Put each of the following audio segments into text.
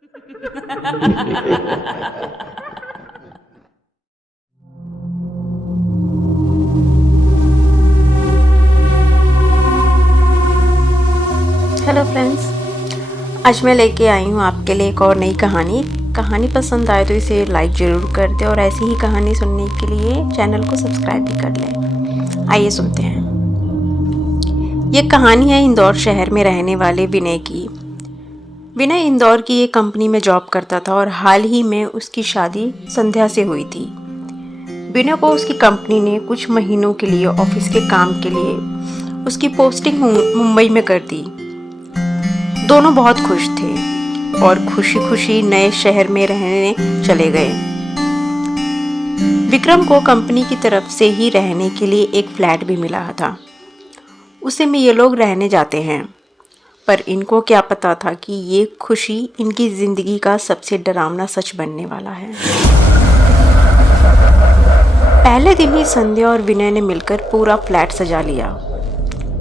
Hello friends, आज मैं लेके आई हूँ आपके लिए एक और नई कहानी पसंद आए तो इसे लाइक ज़रूर कर दें और ऐसी ही कहानी सुनने के लिए चैनल को सब्सक्राइब भी कर लें। आइए सुनते हैं। ये कहानी है इंदौर शहर में रहने वाले विनय की। विनय इंदौर की एक कंपनी में जॉब करता था और हाल ही में उसकी शादी संध्या से हुई थी। विनय को उसकी कंपनी ने कुछ महीनों के लिए ऑफिस के काम के लिए उसकी पोस्टिंग मुंबई में कर दी। दोनों बहुत खुश थे और खुशी खुशी नए शहर में रहने चले गए। विक्रम को कंपनी की तरफ से ही रहने के लिए एक फ्लैट भी मिला था। उसे में ये लोग रहने जाते हैं, पर इनको क्या पता था कि ये खुशी इनकी जिंदगी का सबसे डरावना सच बनने वाला है। पहले दिन ही संध्या और विनय ने मिलकर पूरा फ्लैट सजा लिया।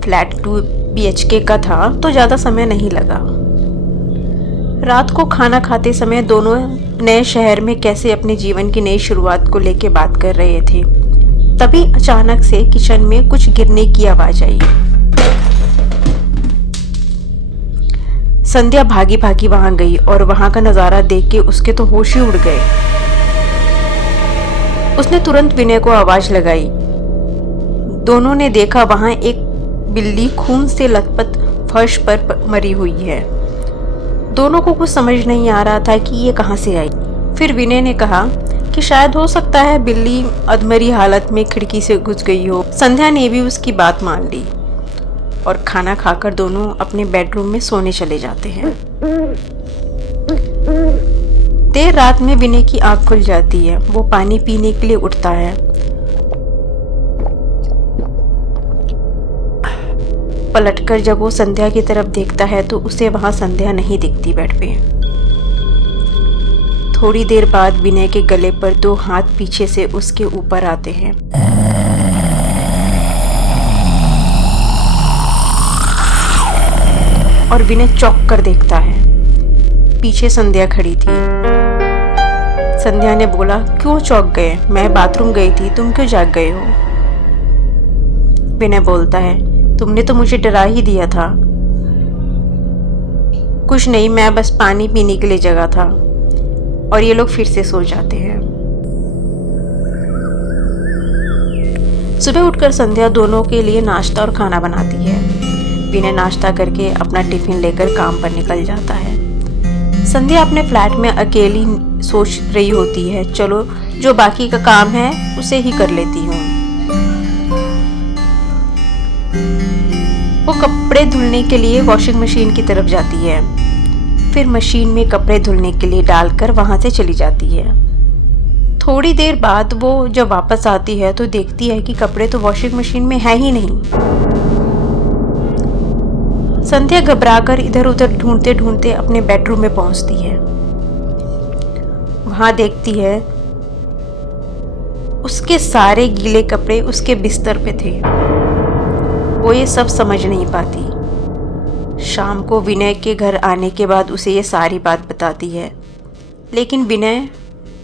फ्लैट 2 BHK का था तो ज़्यादा समय नहीं लगा। रात को खाना खाते समय दोनों नए शहर में कैसे अपने जीवन की नई शुरुआत को लेकर बात कर रहे थे। तभी अचानक से किचन में कुछ गिरने की आवाज आई। संध्या भागी भागी वहां गई और वहां का नजारा देख के उसके तो होश ही उड़ गए। उसने तुरंत विनय को आवाज लगाई। दोनों ने देखा वहां एक बिल्ली खून से लथपथ फर्श पर मरी हुई है। दोनों को कुछ समझ नहीं आ रहा था कि ये कहां से आई। फिर विनय ने कहा कि शायद हो सकता है बिल्ली अधमरी हालत में खिड़की से घुस गई हो। संध्या ने भी उसकी बात मान ली और खाना खाकर दोनों अपने बेडरूम में सोने चले जाते हैं। देर रात में विनय की आंख खुल जाती है। वो पानी पीने के लिए उठता है। पलटकर जब वो संध्या की तरफ देखता है तो उसे वहां संध्या नहीं दिखती बेड पे। थोड़ी देर बाद विनय के गले पर 2 हाथ पीछे से उसके ऊपर आते हैं। और विनय चौंक कर देखता है। पीछे संध्या खड़ी थी। संध्या ने बोला, क्यों चौंक गए? मैं बाथरूम गई थी, तुम क्यों जाग गए हो? विनय बोलता है, तुमने तो मुझे डरा ही दिया था। कुछ नहीं, मैं बस पानी पीने के लिए जगा था। और ये लोग फिर से सो जाते हैं। सुबह उठकर संध्या दोनों के लिए नाश्ता और खाना बनाती है। विनय नाश्ता करके अपना टिफिन लेकर काम पर निकल जाता है। संध्या अपने फ्लैट में अकेली सोच रही होती है, चलो जो बाकी का काम है उसे ही कर लेती हूँ। वो कपड़े धुलने के लिए वॉशिंग मशीन की तरफ जाती है। फिर मशीन में कपड़े धुलने के लिए डालकर वहां से चली जाती है। थोड़ी देर बाद वो जब वापस आती है तो देखती है कि कपड़े तो वॉशिंग मशीन में है ही नहीं। संध्या घबराकर इधर उधर ढूंढते ढूंढते अपने बेडरूम में पहुंचती है। वहां देखती है उसके सारे गीले कपड़े उसके बिस्तर पे थे। वो ये सब समझ नहीं पाती। शाम को विनय के घर आने के बाद उसे ये सारी बात बताती है, लेकिन विनय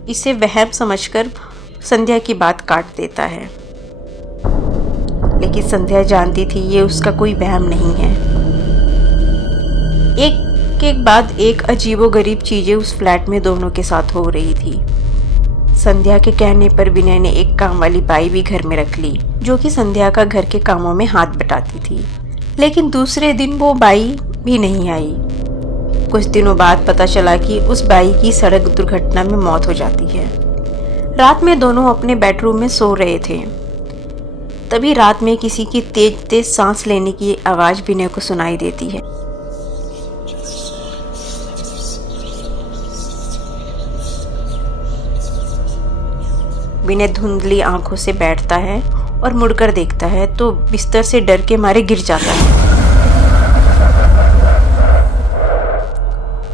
इसे वहम समझकर संध्या की बात काट देता है। लेकिन संध्या जानती थी ये उसका कोई वहम नहीं है। एक के बाद एक अजीबोगरीब चीजें उस फ्लैट में दोनों के साथ हो रही थी। संध्या के कहने पर विनय ने एक काम वाली बाई भी घर में रख ली, जो कि संध्या का घर के कामों में हाथ बटाती थी। लेकिन दूसरे दिन वो बाई भी नहीं आई। कुछ दिनों बाद पता चला कि उस बाई की सड़क दुर्घटना में मौत हो जाती है। रात में दोनों अपने बेडरूम में सो रहे थे। तभी रात में किसी की तेज तेज सांस लेने की आवाज विनय को सुनाई देती है। विनय धुंधली आंखों से बैठता है और मुड़कर देखता है तो बिस्तर से डर के मारे गिर जाता है।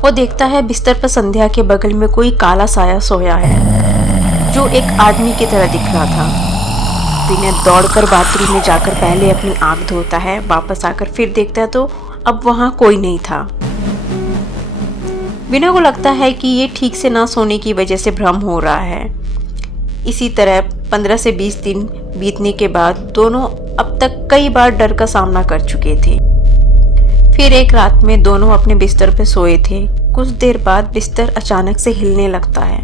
वो देखता है बिस्तर पर संध्या के बगल में कोई काला साया सोया है, जो एक आदमी की तरह दिख रहा था। विनय दौड़कर बाथरूम में जाकर पहले अपनी आंख धोता है। वापस आकर फिर देखता है तो अब वहां कोई नहीं था। विनय को लगता है कि ये ठीक से ना सोने की वजह से भ्रम हो रहा है। इसी तरह 15 से 20 दिन बीतने के बाद दोनों अब तक कई बार डर का सामना कर चुके थे। फिर एक रात में दोनों अपने बिस्तर पर सोए थे। कुछ देर बाद बिस्तर अचानक से हिलने लगता है।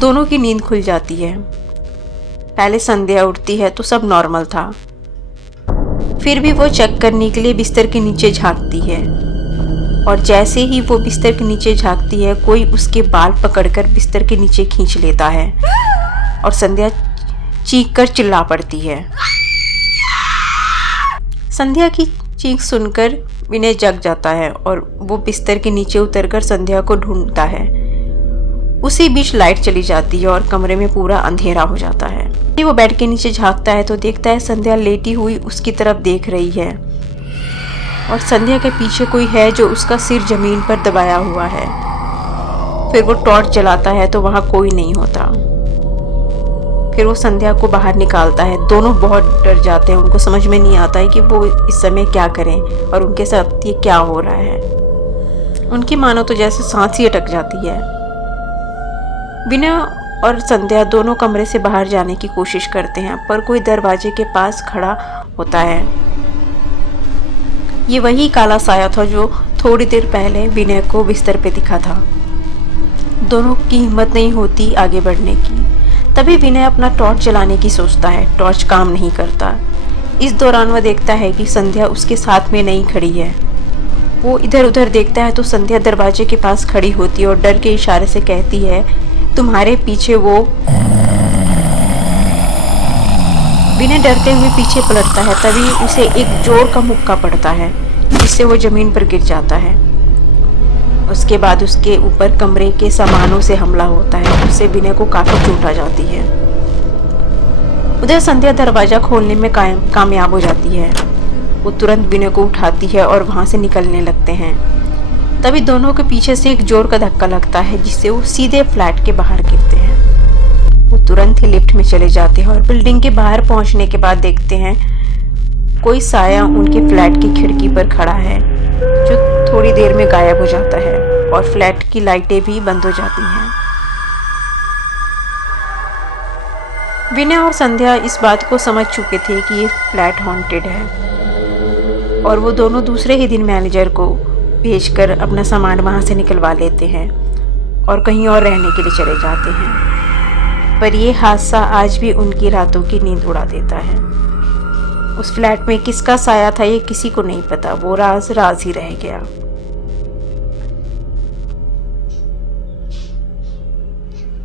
दोनों की नींद खुल जाती है। पहले संध्या उठती है तो सब नॉर्मल था। फिर भी वो चेक करने के लिए बिस्तर के नीचे झांकती है और जैसे ही वो बिस्तर के नीचे झांकती है कोई उसके बाल पकड़कर बिस्तर के नीचे खींच लेता है और संध्या चीख कर चिल्ला पड़ती है। संध्या की चीख सुनकर विनय जग जाता है और वो बिस्तर के नीचे उतरकर संध्या को ढूंढता है। उसी बीच लाइट चली जाती है और कमरे में पूरा अंधेरा हो जाता है। वो बेड के नीचे झांकता है तो देखता है संध्या लेटी हुई उसकी तरफ देख रही है और संध्या के पीछे कोई है जो उसका सिर जमीन पर दबाया हुआ है। फिर वो टॉर्च जलाता है तो वहाँ कोई नहीं होता। फिर वो संध्या को बाहर निकालता है। दोनों बहुत डर जाते हैं। उनको समझ में नहीं आता है कि वो इस समय क्या करें और उनके साथ ये क्या हो रहा है। उनकी मानो तो जैसे सांस ही अटक जाती है। विनय और संध्या दोनों कमरे से बाहर जाने की कोशिश करते हैं पर कोई दरवाजे के पास खड़ा होता है। ये वही काला साया था जो थोड़ी देर पहले विनय को बिस्तर पे दिखा था। दोनों की हिम्मत नहीं होती आगे बढ़ने की। तभी विनय अपना टॉर्च जलाने की सोचता है। टॉर्च काम नहीं करता। इस दौरान वह देखता है कि संध्या उसके साथ में नहीं खड़ी है। वो इधर उधर देखता है तो संध्या दरवाजे के पास खड़ी होती है और डर के इशारे से कहती है, तुम्हारे पीछे वो। विनय डरते हुए पीछे पलटता है। तभी उसे एक जोर का मुक्का पड़ता है जिससे वो जमीन पर गिर जाता है। उसके बाद उसके ऊपर कमरे के सामानों से हमला होता है। उससे विनय को काफी चोट आ जाती है। उधर संध्या दरवाजा खोलने में कामयाब हो जाती है। वो तुरंत विनय को उठाती है और वहां से निकलने लगते हैं। तभी दोनों के पीछे से एक जोर का धक्का लगता है जिससे वो सीधे फ्लैट के बाहर गिरते हैं। वो तुरंत ही लिफ्ट में चले जाते हैं और बिल्डिंग के बाहर पहुंचने के बाद देखते हैं कोई साया उनके फ्लैट की खिड़की पर खड़ा है जो थोड़ी देर में गायब हो जाता है और फ्लैट की लाइटें भी बंद हो जाती हैं। विनय और संध्या इस बात को समझ चुके थे कि ये फ्लैट हॉन्टेड है और वो दोनों दूसरे ही दिन मैनेजर को भेजकर अपना सामान वहाँ से निकलवा लेते हैं और कहीं और रहने के लिए चले जाते हैं। पर यह हादसा आज भी उनकी रातों की नींद उड़ा देता है। उस फ्लैट में किसका साया था ये किसी को नहीं पता। वो राज राज ही रह गया।